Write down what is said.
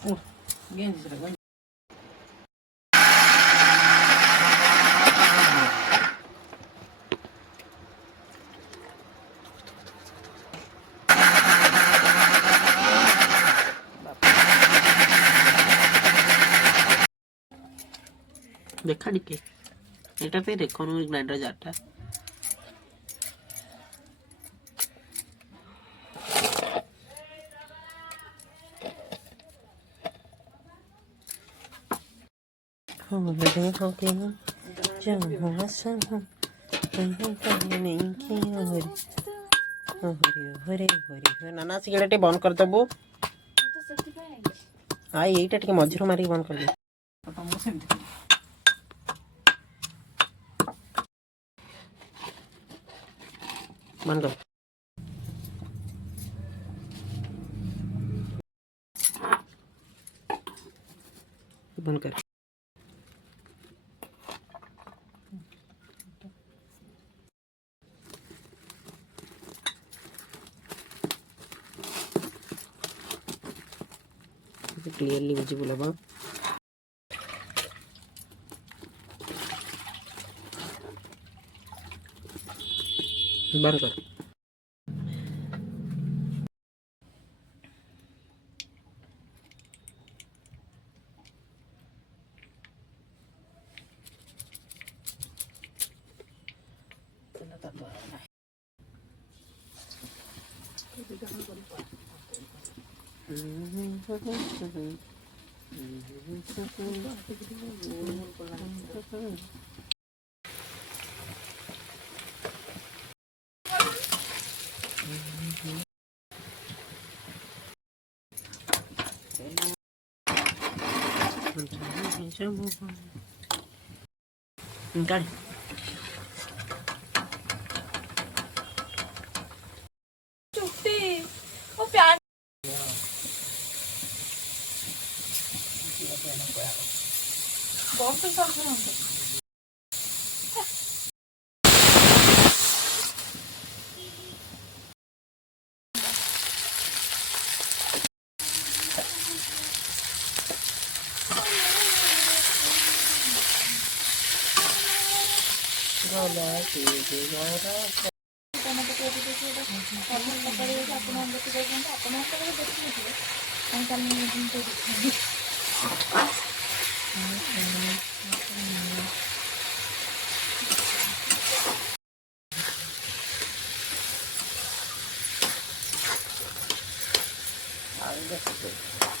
ଗେଞ୍ଜି ସେଟା देखा टिके एटा पे देखो ग्राइंडर जारटा नाना सिगरेट बंद कर देबू आई एटा टिके मझिरो मारी बंद कर दे बंद कर बंद कर क्लियरली विजिबल अब बंद कर Entar. चुट्टी वो प्यार बहुत साल खराब That's good.